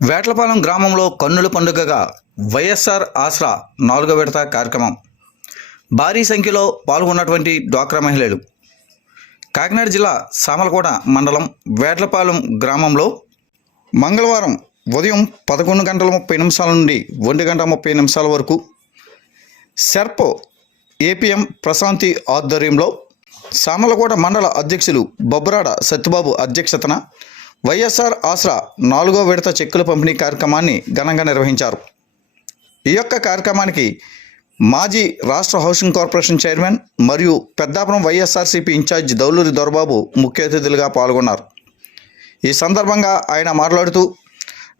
వేట్లపాలెం గ్రామంలో కన్నుల పండుగగా వైఎస్ఆర్ ఆసరా 4వ విడత కార్యక్రమం. భారీ సంఖ్యలో పాల్గొన్నటువంటి డ్వాక్రా మహిళలు. కాకినాడ జిల్లా సామలకోట మండలం వేట్లపాలెం గ్రామంలో మంగళవారం ఉదయం 11:30 నుండి 1:30 వరకు సెర్పో ఏపీఎం ప్రశాంతి ఆధ్వర్యంలో సామలకోట మండల అధ్యక్షులు బొబ్బరాడ సత్యబాబు అధ్యక్షతన వైఎస్ఆర్ ఆసరా 4వ విడత చెక్కుల పంపిణీ కార్యక్రమాన్ని ఘనంగా నిర్వహించారు. ఈ యొక్క కార్యక్రమానికి మాజీ రాష్ట్ర హౌసింగ్ కార్పొరేషన్ చైర్మన్ మరియు పెద్దాపురం వైఎస్ఆర్సీపీ ఇన్ఛార్జ్ దౌలూరి దొరబాబు ముఖ్య అతిథులుగా పాల్గొన్నారు. ఈ సందర్భంగా ఆయన మాట్లాడుతూ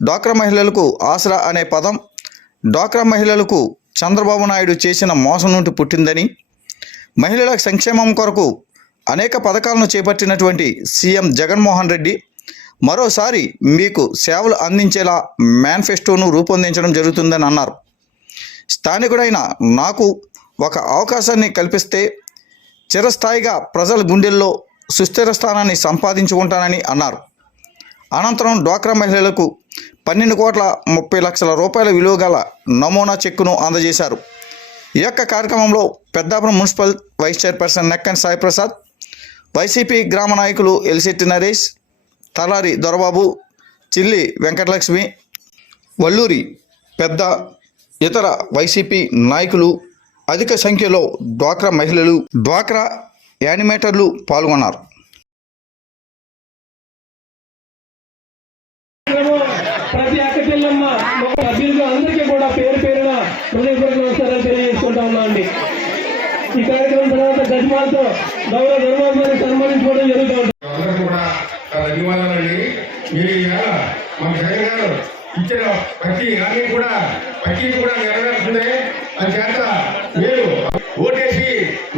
డ్వాక్రా మహిళలకు ఆసరా అనే పదం డ్వాక్రా మహిళలకు చంద్రబాబు నాయుడు చేసిన మోసం నుండి పుట్టిందని, మహిళల సంక్షేమం కొరకు అనేక పథకాలను చేపట్టినటువంటి సీఎం జగన్మోహన్ రెడ్డి మరోసారి మీకు సేవలు అందించేలా మేనిఫెస్టోను రూపొందించడం జరుగుతుందని అన్నారు. స్థానికుడైన నాకు ఒక అవకాశాన్ని కల్పిస్తే చిరస్థాయిగా ప్రజల గుండెల్లో సుస్థిర స్థానాన్ని సంపాదించుకుంటానని అన్నారు. అనంతరం డ్వాక్రా మహిళలకు 12,30,00,000 రూపాయల విలువ గల నమూనా చెక్కును అందజేశారు. ఈ యొక్క కార్యక్రమంలో Peddapuram municipal vice chairperson Nekkani Saiprasad, YCP గ్రామ నాయకులు ఎలిశెట్టి నరేష్, తలారి దొరబాబు, చిల్లి వెంకటలక్ష్మి, వల్లూరి పెద్ద, ఇతర వైసీపీ నాయకులు, అధిక సంఖ్యలో డ్వాక్రా మహిళలు, డ్వాక్రా యానిమేటర్లు పాల్గొన్నారు. ప్రతి అక్క చెల్లెమ్మ సభ్యులు అందరికీ కూడా పేరు పేరున హృదయపూర్వక నమస్కారాలు తెలియజేసుకుంటా ఉన్నామండి. ఈ కార్యక్రమం తర్వాత గజమాలతో గౌరవ ధర్మాన్ని సన్మానించుకోవడం జరుగుతూ ఉంటుంది. ధన్యవాదాలండి. మీరు మన జగన్ గారు ఇచ్చిన ప్రతి హామీ కూడా నెరవేరుతుంది. అందుచేత మీరు ఓటేసి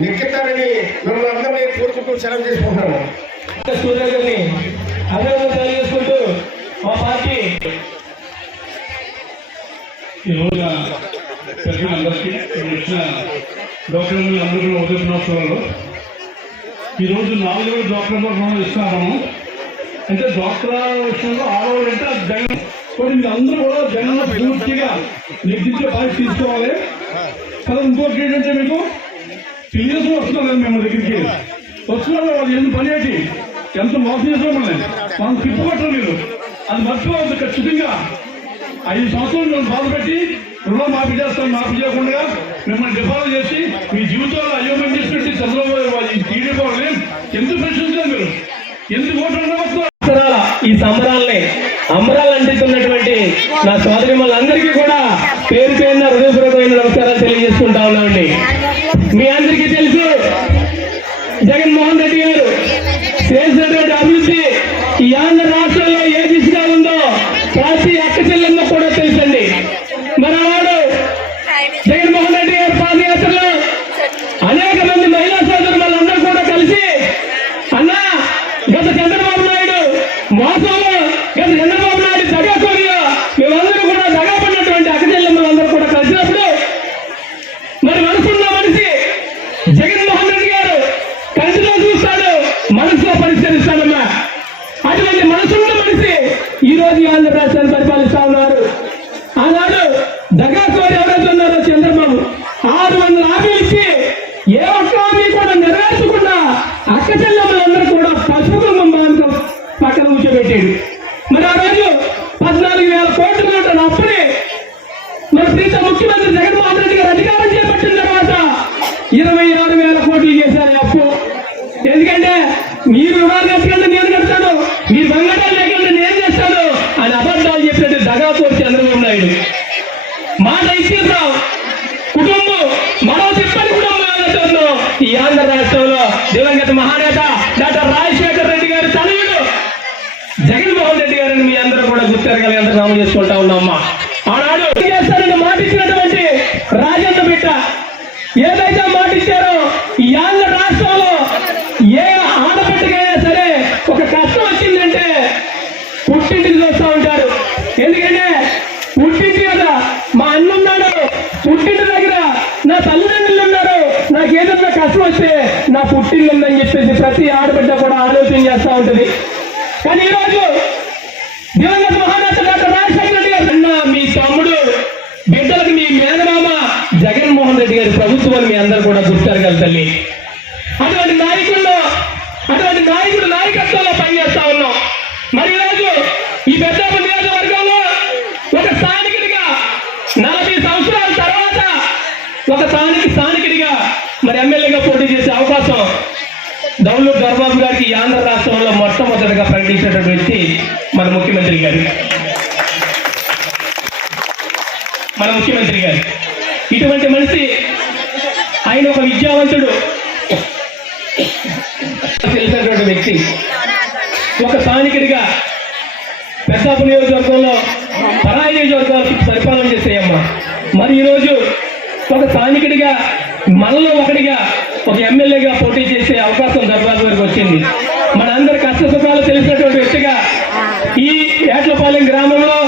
నెక్కిస్తారని మిమ్మల్ని అందరినీ కోరుకుంటూ సెలవు చేసుకుంటున్నాము. సూర్య గారిని అభినందన తెలియజేసుకుంటూ మా పార్టీ ఈరోజు ప్రజలందరికీ వచ్చిన డ్వాక్రా అందరూ ఉదయ దినోత్సవంలో ఈరోజు 4వ డ్వాక్రా మనం ఇస్తున్నాము. అంటే డ్వాక్రా విషయంలో ఆడవాళ్ళు అంటే జగన్ మీరు అందరూ కూడా జగన్ పూర్తిగా నిర్దిష్ట బాధ్యత తీసుకోవాలి కదా. ఇంకోటి ఏంటంటే మీకు సీరియస్ వస్తున్నారు, మేము దగ్గరికి వస్తున్నారు, వాళ్ళు ఎందుకు పని ఏంటి ఎంత మోసం చేసుకోమని మనం తిప్పుకోవట్లేదు. మీరు అది మర్చిపోవద్దు. ఖచ్చితంగా 5 సంవత్సరాలు మేము బాధపెట్టి రుణం మాఫీ చేస్తాం, మాఫీ చేయకుండా మిమ్మల్ని డిఫాల్ట్ చేసి మీ జీవితంలో అయోమయం చేసినట్టు చంద్రబాబు టీడీపీ వాళ్ళని ఎందుకు ప్రశ్నించారు? మీరు ఎందుకు ఓటు ఈ సంబరాలని అంబరాలు అంటిస్తున్నటువంటి నా సోదరిమలందరికీ కూడా పేరు పేరున హృదయపూర్వకమైన నమస్కారాలు తెలియజేసుకుంటా ఉన్నామండి. మీ అందరికీ తెలుసు జగన్మోహన్ రెడ్డి గారు చేసినటువంటి అభివృద్ధి ఈ ఆంధ్ర రాష్ట్రంలో ఏ దిశగా ఉందో ప్రతి అక్క చెల్లెమ్మ కూడా తెలుసండి. మరి వాడు జగన్మోహన్ రెడ్డి గారి పాదయాత్రలో అనేక మంది మహిళా సోదరులందరూ కూడా కలిసి అన్నా గత చంద్రబాబు నాయుడు మోసంలో, గత చంద్రబాబు నాయుడు దగాకోరిగా మేమందరూ కూడా దగాపడినటువంటి అక్క చెల్లెమ్మలందరూ కూడా కలిసినప్పుడు మరి మనసున్న మనిషి జగన్మోహన్ రెడ్డి గారు కంటిలో చూస్తాడు, మనసులో పరిష్కరిస్తాడమ్మా. అటువంటి మనసున్న మనిషి ఈ రోజు ఆంధ్ర రాష్ట్రాన్ని పరిపాలిస్తా ఉన్నారు. ఆనాడు దగాకోరి ఎవరైతే ఉన్నారో చంద్రబాబు 600 హామీలు ఇచ్చి ఏ ఒక్క హామీ కూడా నెరవేర్చకుండా అక్క చెల్లెమ్మలందరూ కూడా పసుపు కుంభం పక్కన కూర్చోబెట్టాడు. మరి ఆ రోజు 14,000 కోట్లు ఉంటుంది. అప్పుడే మరి ప్రీత ముఖ్యమంత్రి జగన్మోహన్ రెడ్డి గారు అధికారం చేపట్టిన తర్వాత 26,000 కోట్లు చేశారు అప్పు. ఎందుకంటే మీరు వివరాలు ఎక్కడంటే నేను కడతాను, మీరు బంగారాలు లేకుండా నేను చేస్తాను అని అబద్ధాలు చెప్పినట్టు దగాకోరి చంద్రబాబు నాయుడు. మాట ఇచ్చేద్దాం కుటుంబం మరో చెప్పని కుటుంబం ఈ ఆంధ్ర రాష్ట్రంలో దివంగత మహానేత డాక్టర్ రాజశేఖర రెడ్డి గారి తనయుడు జగన్మోహన్ రెడ్డి గారిని మీ అందరూ కూడా గుర్తెరగాలి, అందరూ నామం చేసుకుంటా ఉన్నామ్మా. ఆనాడు చేస్తారని మాట ఇచ్చినటువంటి రాజన్న బిడ్డ ఏదైతే మాట ఇచ్చారో ఈ ఆంధ్ర రాష్ట్రంలో ఏ ఆడబిడ్డకైనా సరే ఒక కష్టం వచ్చిందంటే పుట్టింటికి చూస్తూ ఉంటారు. ఎందుకంటే పుట్టింటి కదా మా అన్న ఉన్నాడు, పుట్టింటి దగ్గర నా తల్లిదండ్రులు ఉన్నారు, నాకు ఏదైనా కష్టం వస్తే నా పుట్టిల్లు ఉందని చెప్పేసి ప్రతి ఆడబిడ్డ కూడా ఆలోచన చేస్తూ ఉంటుంది. కానీ ఈరోజు దివంగత మహానేత డాక్టర్ రాజశేఖర గారి ప్రభుత్వాన్ని మీ అందరూ కూడా గుర్తెరగాలి తల్లి. అటువంటి నాయకుడు నాయకత్వంలో పనిచేస్తా ఉన్నాం. మరి ఈరోజు ఈ పెద్దాపురం నియోజకవర్గంలో ఒక స్థానికుడిగా 40 సంవత్సరాల తర్వాత ఒక స్థానికుడిగా మరి ఎమ్మెల్యేగా పోటీ చేసే అవకాశం దౌలూరు దొరబాబు గారికి ఆంధ్ర రాష్ట్రంలో మొట్టమొదటిగా ప్రకటించినటువంటి వ్యక్తి మన ముఖ్యమంత్రి గారు. ఇటువంటి మనిషి, ఆయన ఒక విద్యావంతుడు, తెలిసినటువంటి వ్యక్తి, ఒక స్థానికుడిగా పెద్దాపురం నియోజకవర్గంలో పరాయి నియోజకవర్గాలకు పరిపాలన చేసేయమ్మా. మరి ఈరోజు ఒక స్థానికుడిగా మనలో ఒకటిగా ఒక ఎమ్మెల్యేగా పోటీ చేసే అవకాశం దొరబాబు గారికి వచ్చింది. మన అందరి కష్ట సుఖాలు తెలిసినటువంటి వ్యక్తిగా ఈ ఏట్లపాలెం గ్రామంలో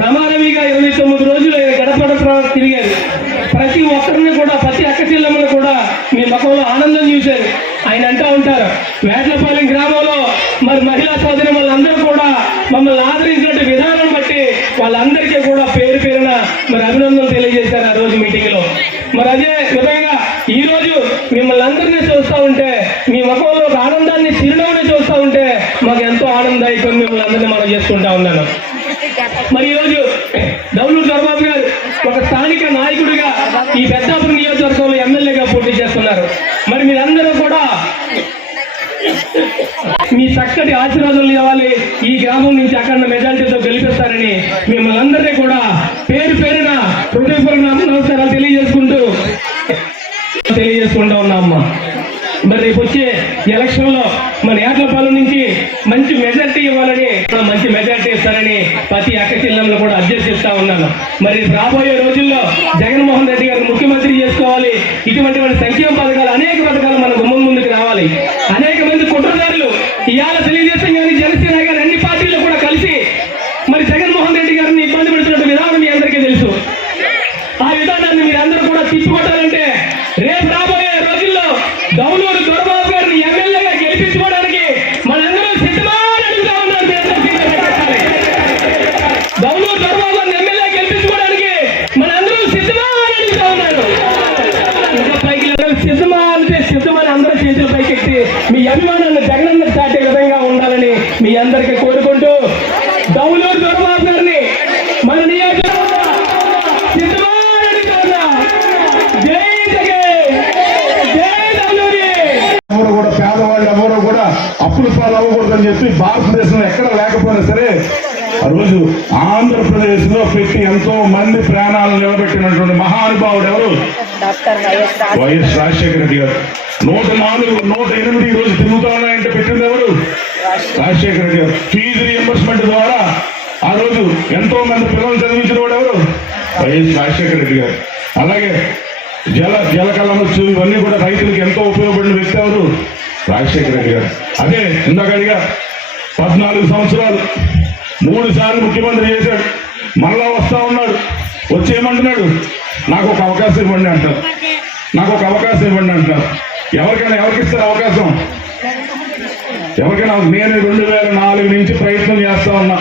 రమారవిగా 29 రోజులు గడపడ తిరిగారు. ప్రతి ఒక్కరిని కూడా, ప్రతి అక్క చెల్లెమ్మను కూడా మీ ముఖంలో ఆనందం చూశారు. ఆయన అంటూ ఉంటారు, వేట్లపాలెం గ్రామంలో మరి మహిళా సోదరి వాళ్ళందరూ కూడా మమ్మల్ని ఆదరించినట్టు విధానం బట్టి వాళ్ళందరికీ కూడా పేరు పేరున మరి అభినందనలు తెలియజేశారు ఆ రోజు మీటింగ్ లో. మరి అదే విధంగా ఈ రోజు మిమ్మల్ని అందరినీ చూస్తూ ఉంటే, మీ ముఖంలో ఒక ఆనందాన్ని, చిరునవ్వుని చూస్తూ ఉంటే మాకు ఎంతో ఆనందదాయకం మిమ్మల్ని అందరినీ మనం చేసుకుంటా ఉన్నాను. మరి ఈరోజు దౌలూరు దొరబాబు గారు ఒక స్థానిక నాయకుడిగా ఈ పెద్దాపురం నియోజకవర్గంలో ఎమ్మెల్యేగా పోటీ చేస్తున్నారు. మరి మీరందరూ కూడా మీ చక్కటి ఆశీర్వాదాలు ఇవ్వాలి. ఈ గ్రామం నుంచి అఖండ మెజార్టీతో గెలిపిస్తారని మిమ్మల్ని అందరినీ కూడా పేరు పేరున హృదయపూర్వక నమస్కారాలు తెలియజేసుకుంటూ ఉన్నామమ్మా. మరి రేపు వచ్చే ఎలక్షన్ లో మన ఏట్లపాలెం నుంచి మంచి మెజార్టీ ఇవ్వాలని, మంచి మెజార్టీ ఇస్తారని ప్రతి అక్క చెల్లెమ్మను కూడా అభ్యర్థిస్తా ఉన్నాను. మరి రాబోయే రోజుల్లో జగన్మోహన్ రెడ్డి గారిని ముఖ్యమంత్రి చేసుకోవాలి. ఇటువంటి సంక్షేమ పథకాలు, అనేక పథకాలు మన గుమ్మం ముందుకు రావాలి. అనేక మంది కుట్రదారులు ఇవాళ తెలుగుదేశం కానీ, జనసేన కానీ అన్ని పార్టీలు కూడా కలిసి మరి జగన్మోహన్ రెడ్డి గారిని ఇబ్బంది పెడుతున్న విధానం మీ అందరికీ తెలుసు. ఆ విధానాన్ని మీరందరూ కూడా తిప్పికొట్టాలంటే రేపు రాబోయే రోజుల్లో దౌలూరు దొరబాబు గారిని ఎమ్మెల్యేగా గెలిపించుకోవడానికి మనందరూ సిద్ధమా అని అడుగుతా ఉన్నారు. దౌలూరు దొరబాబు గారిని ఎమ్మెల్యే గెలిపించుకోవడానికి మనందరూ సిద్ధమా అని అడుగుతా ఉన్నారు. ఇంకా పైకి సిద్ధమా అంటే సిద్ధమని అందరూ చేతుల పైకి ఎత్తి మీ అభిమానాన్ని జగనన్న చాటే విధంగా ఉండాలని మీ అందరికీ కోరుకుంటూ, దౌలూరు దొరబాబు గారిని మన నియోజకవర్గంలో సిద్ధమా అని అడుగుతా ఉన్నా. జై ఎవరు కూడా, పేదవాళ్ళు ఎవరు కూడా అప్పుల పాలు అవ్వకూడదని చెప్పి భారతదేశంలో ఎక్కడ లేకపోయినా సరే ఆ రోజు ఆంధ్రప్రదేశ్ లో పెట్టి ఎంతో మంది ప్రాణాలను నిలబెట్టినటువంటి మహానుభావుడు ఎవరు? వైఎస్ రాజశేఖర రెడ్డి గారు. 104, 108 ఈ రోజు తిరుగుతా ఉన్నాయంటే పెట్టింది ఎవరు? రాజశేఖర రెడ్డి గారు. ఫీజు రియంబర్స్మెంట్ ద్వారా ఆ రోజు ఎంతో మంది పిల్లలు చదివించిన వాడు ఎవరు? వైఎస్ రాజశేఖర రెడ్డి గారు. అలాగే జలకళనొచ్చు, ఇవన్నీ కూడా రైతులకు ఎంతో ఉపయోగపడిన వ్యక్తి ఎవరు? రాజశేఖర రెడ్డి గారు. అదే ఇందాక అడిగా, 14 సంవత్సరాలు 3 సార్లు ముఖ్యమంత్రి చేశాడు. మళ్ళా వస్తా ఉన్నాడు. వచ్చేయమంటున్నాడు, నాకు ఒక అవకాశం ఇవ్వండి అంటారు. ఎవరికి ఇస్తారు అవకాశం? ఎవరికైనా. నేను 2004 నుంచి ప్రయత్నం చేస్తా ఉన్నా.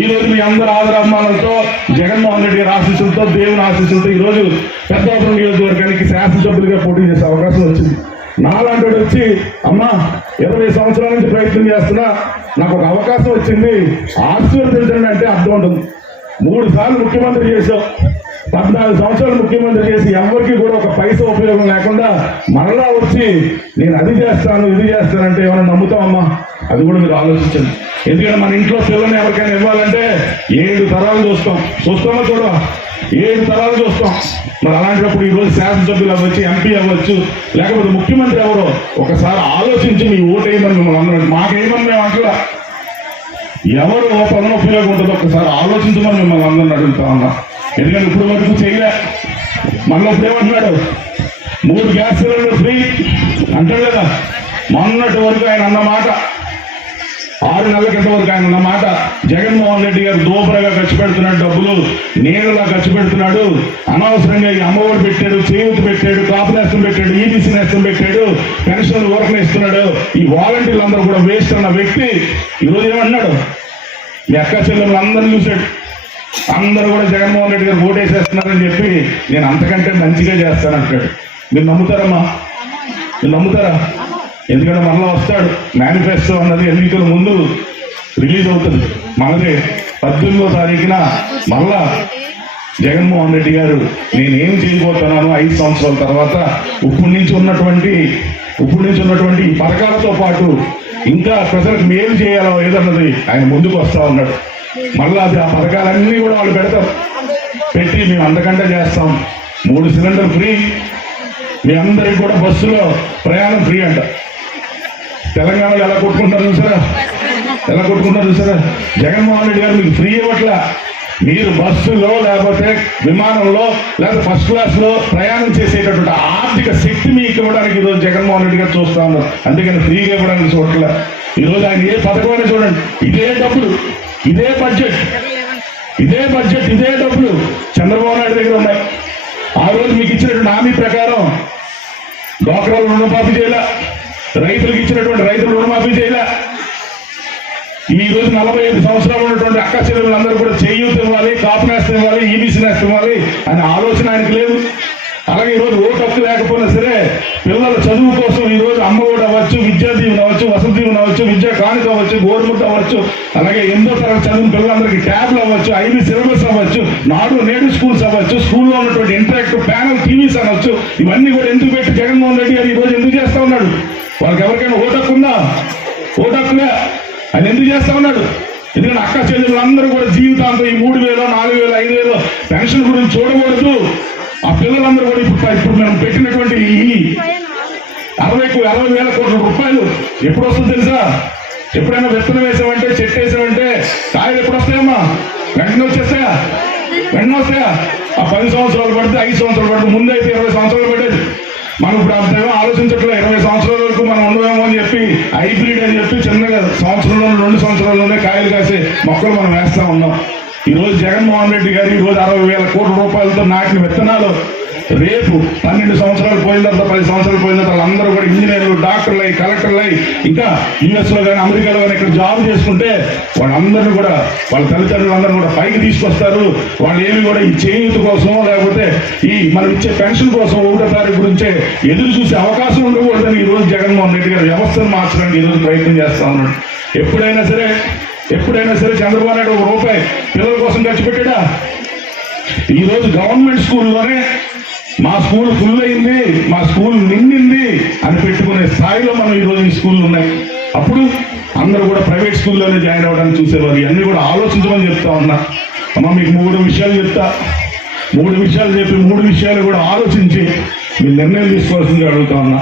ఈ రోజు మీ అందరి ఆదరాభిమానంతో, జగన్మోహన్ రెడ్డి గారి ఆశీస్సులతో, దేవుని ఆశీస్సులతో ఈ రోజు పెద్దాపురం నియోజకవర్గానికి శాసనసభ్యులుగా పోటీ చేసే అవకాశం వచ్చింది. నాలాంటి వచ్చి, అమ్మా 20 సంవత్సరాల నుంచి ప్రయత్నం చేస్తున్నా, నాకు ఒక అవకాశం వచ్చింది, ఆశీర్వదించండి అంటే అర్థం ఉంటుంది. 3 సార్లు ముఖ్యమంత్రి చేశాం. 14 సంవత్సరాలు ముఖ్యమంత్రి చేసి ఎవరికి కూడా ఒక పైసా ఉపయోగం లేకుండా మరలా వచ్చి నేను అది చేస్తాను, ఇది చేస్తానంటే ఏమైనా నమ్ముతామమ్మా? అది కూడా మీరు ఆలోచించండి. ఎందుకంటే మన ఇంట్లో పిల్లల్ని ఎవరికైనా ఇవ్వాలంటే 7 తరాలు చూస్తామో చూడవా? 7 తరాలు చూస్తాం. మరి అలాంటప్పుడు ఈరోజు శాసనసభ్యులు అవ్వచ్చు, ఎంపీ అవ్వచ్చు, లేకపోతే ముఖ్యమంత్రి ఎవరో ఒకసారి ఆలోచించి మీ ఓటు వేయమని మిమ్మల్ని అందరం, మాకేమని మేము అట్లా ఎవరు పదన ఉపయోగం ఉంటుందో ఒకసారి ఆలోచించమని మిమ్మల్ని అందరిని అడుగుతా ఉన్నా. ఎందుకంటే ఇప్పుడు వరకు చేయలే. మళ్ళీ ఇప్పుడు ఏమంటున్నాడు? 3 గ్యాస్ సిలిండర్ ఫ్రీ అంటాడు కదా. మొన్నటి వరకు ఆయన అన్నమాట, 6 నెలల క్రితం వరకు ఆయన అన్నమాట, జగన్మోహన్ రెడ్డి గారు దోపరగా ఖర్చు పెడుతున్నాడు, డబ్బులు నీళ్ళలా ఖర్చు పెడుతున్నాడు, అనవసరంగా ఈ అమ్మఒడి పెట్టాడు, చేయూత పెట్టాడు, కాపు నేస్తం పెట్టాడు, ఈబీసీ నేస్తం పెట్టాడు, పెన్షన్లు ఊరకనే ఇస్తున్నాడు, ఈ వాలంటీర్లు అందరూ కూడా వేస్ట్ అన్న వ్యక్తి ఈరోజు ఏమన్నాడు? మీ అక్క చెల్లెమ్మలు అందరినీ చూశాడు. అందరూ కూడా జగన్మోహన్ రెడ్డి గారు ఓటేసేస్తున్నారని చెప్పి నేను అంతకంటే మంచిగా చేస్తాను అంటాడు. మీరు నమ్ముతారమ్మా? మీరు నమ్ముతారా? ఎందుకంటే మళ్ళా వస్తాడు. మేనిఫెస్టో అన్నది ఎన్నికల ముందు రిలీజ్ అవుతుంది. మనది 18వ తారీఖున మళ్ళా జగన్మోహన్ రెడ్డి గారు నేనేం చేయబోతున్నాను 5 సంవత్సరాల తర్వాత, ఇప్పుడు నుంచి ఉన్నటువంటి ఈ పథకాలతో పాటు ఇంకా ప్రజలకు మేలు చేయాలో ఏదన్నది ఆయన ముందుకు వస్తా ఉన్నాడు. మళ్ళా అది ఆ పథకాలన్నీ కూడా వాళ్ళు పెట్టి మేము అంతకంటే చేస్తాం. 3 సిలిండర్ ఫ్రీ, మీ అందరికి కూడా బస్సులో ప్రయాణం ఫ్రీ అంట. తెలంగాణలో ఎలా కొట్టుకుంటారు చూసారా? జగన్మోహన్ రెడ్డి గారు మీకు ఫ్రీ ఇవ్వట్లా. మీరు బస్సులో లేకపోతే విమానంలో లేకపోతే ఫస్ట్ క్లాస్ లో ప్రయాణం చేసేటటువంటి ఆర్థిక శక్తి మీకు ఇవ్వడానికి ఈరోజు జగన్మోహన్ రెడ్డి గారు చూస్తా ఉన్నారు. అందుకని ఫ్రీగా ఇవ్వడానికి చూడట్లే. ఈరోజు ఆయన ఏ పథకం అని చూడండి, ఇదే డబ్బులు, ఇదే బడ్జెట్, ఇదే డబ్బులు చంద్రబాబు నాయుడు దగ్గర ఉన్నాయి. ఆ రోజు మీకు ఇచ్చినటువంటి హామీ ప్రకారం డ్వాక్రాలు రుణమాఫీ చేయలే, రైతులకు ఇచ్చినటువంటి రైతులు రుణమాఫీ చేయలే. ఈ రోజు 45 సంవత్సరాలు ఉన్నటువంటి అక్క చెల్లెలందరూ కూడా చేయూత ఇవ్వాలి, కాపు నేస్తం ఇవ్వాలి, ఈబీసీ నేస్తం ఇవ్వాలి అనే ఆలోచన ఆయనకు లేదు. అలాగే ఈరోజు ఓటు హక్కు లేకపోయినా సరే పిల్లల చదువు కోసం ఈరోజు అమ్మఒడి అవ్వచ్చు, విద్యా దీవెన అవ్వచ్చు, వసతి దీవెన అవ్వచ్చు, విద్యా కానుక అవ్వచ్చు, గోరుముద్ద అవ్వచ్చు, అలాగే 8వ తరగతి చదువు పిల్లలందరికీ ట్యాబ్లు అవ్వచ్చు, ఐబీ సిలబస్ అవ్వచ్చు, నాడు నేడు స్కూల్స్ అవ్వచ్చు, స్కూల్లో ఉన్నటువంటి ఇంటరాక్టివ్ ప్యానల్ టీవీస్ అనవచ్చు. ఇవన్నీ కూడా ఎందుకు పెట్టి జగన్మోహన్ రెడ్డి గారు ఈ రోజు ఎందుకు చేస్తా ఉన్నాడు? వాళ్ళకి ఎవరికైనా ఓటు హక్కు ఉందా? ఓటు హక్కులే. ఆయన ఎందుకు చేస్తా ఉన్నాడు? ఎందుకంటే అక్క చెల్లెలందరూ కూడా జీవితాంతం ఈ 3,000, 4,000, 5,000 పెన్షన్ గురించి చూడకూడదు. ఆ పిల్లలందరూ కూడా ఇప్పుడు మనం పెట్టినటువంటి ఈ 60,000 కోట్ల రూపాయలు ఎప్పుడు వస్తుంది తెలుసా? ఎప్పుడైనా విత్తనం వేసామంటే, చెట్టు వేసామంటే కాయలు ఎప్పుడు వస్తాయమ్మా? వెంటనే వచ్చేస్తాయా? ఆ 10 సంవత్సరాలు పడితే, 5 సంవత్సరాలు పడితే, ముందు అయితే 20 సంవత్సరాలు పడేది. మనం ఇప్పుడు అంతేమో ఆలోచించట్లే. 20 సంవత్సరాల వరకు మనం ఉండవేమో అని చెప్పి హైబ్రిడ్ అని చెప్పి చిన్నగా సంవత్సరంలోనే 2 సంవత్సరాల్లోనే కాయలు కాసే మొక్కలు మనం వేస్తా ఉన్నాం. ఈ రోజు జగన్మోహన్ రెడ్డి గారు ఈ రోజు 60,000 కోట్ల రూపాయలతో నాటిన విత్తనాలు రేపు 12 సంవత్సరాలు పోయిన తర్వాత, 10 సంవత్సరాలు పోయిన తర్వాత వాళ్ళందరూ కూడా ఇంజనీర్లు, డాక్టర్లు అయ్యి, కలెక్టర్లు అయ్యి, ఇంకా యుఎస్ లో కానీ అమెరికాలో కానీ ఇక్కడ జాబ్ చేసుకుంటే వాళ్ళందరినీ కూడా వాళ్ళ తల్లిదండ్రులందరూ కూడా పైకి తీసుకొస్తారు. వాళ్ళు ఏమి కూడా ఈ చేయూత కోసం లేకపోతే ఈ మనం ఇచ్చే పెన్షన్ కోసం 1వ తారీఖు గురించే ఎదురు చూసే అవకాశం ఉండకూడదని ఈ రోజు జగన్మోహన్ రెడ్డి గారు వ్యవస్థను మార్చడానికి ఈ రోజు ప్రయత్నం చేస్తా ఉన్నాడు. ఎప్పుడైనా సరే చంద్రబాబు నాయుడు 1 రూపాయి పిల్లల కోసం ఖర్చు పెట్టాడా? ఈ రోజు గవర్నమెంట్ స్కూల్లోనే మా స్కూల్ ఫుల్ అయింది, మా స్కూల్ నిండింది అని పెట్టుకునే స్థాయిలో మనం ఈ రోజు ఈ స్కూళ్ళు ఉన్నాయి. అప్పుడు అందరూ కూడా ప్రైవేట్ స్కూల్లోనే జాయిన్ అవ్వడానికి చూసేవారు. ఇవన్నీ కూడా ఆలోచించమని చెప్తా ఉన్నా. అమ్మ మీకు 3 విషయాలు చెప్తా. 3 విషయాలు చెప్పి 3 విషయాలు కూడా ఆలోచించి మీరు నిర్ణయం తీసుకోవాల్సిందిగా అడుగుతా ఉన్నా.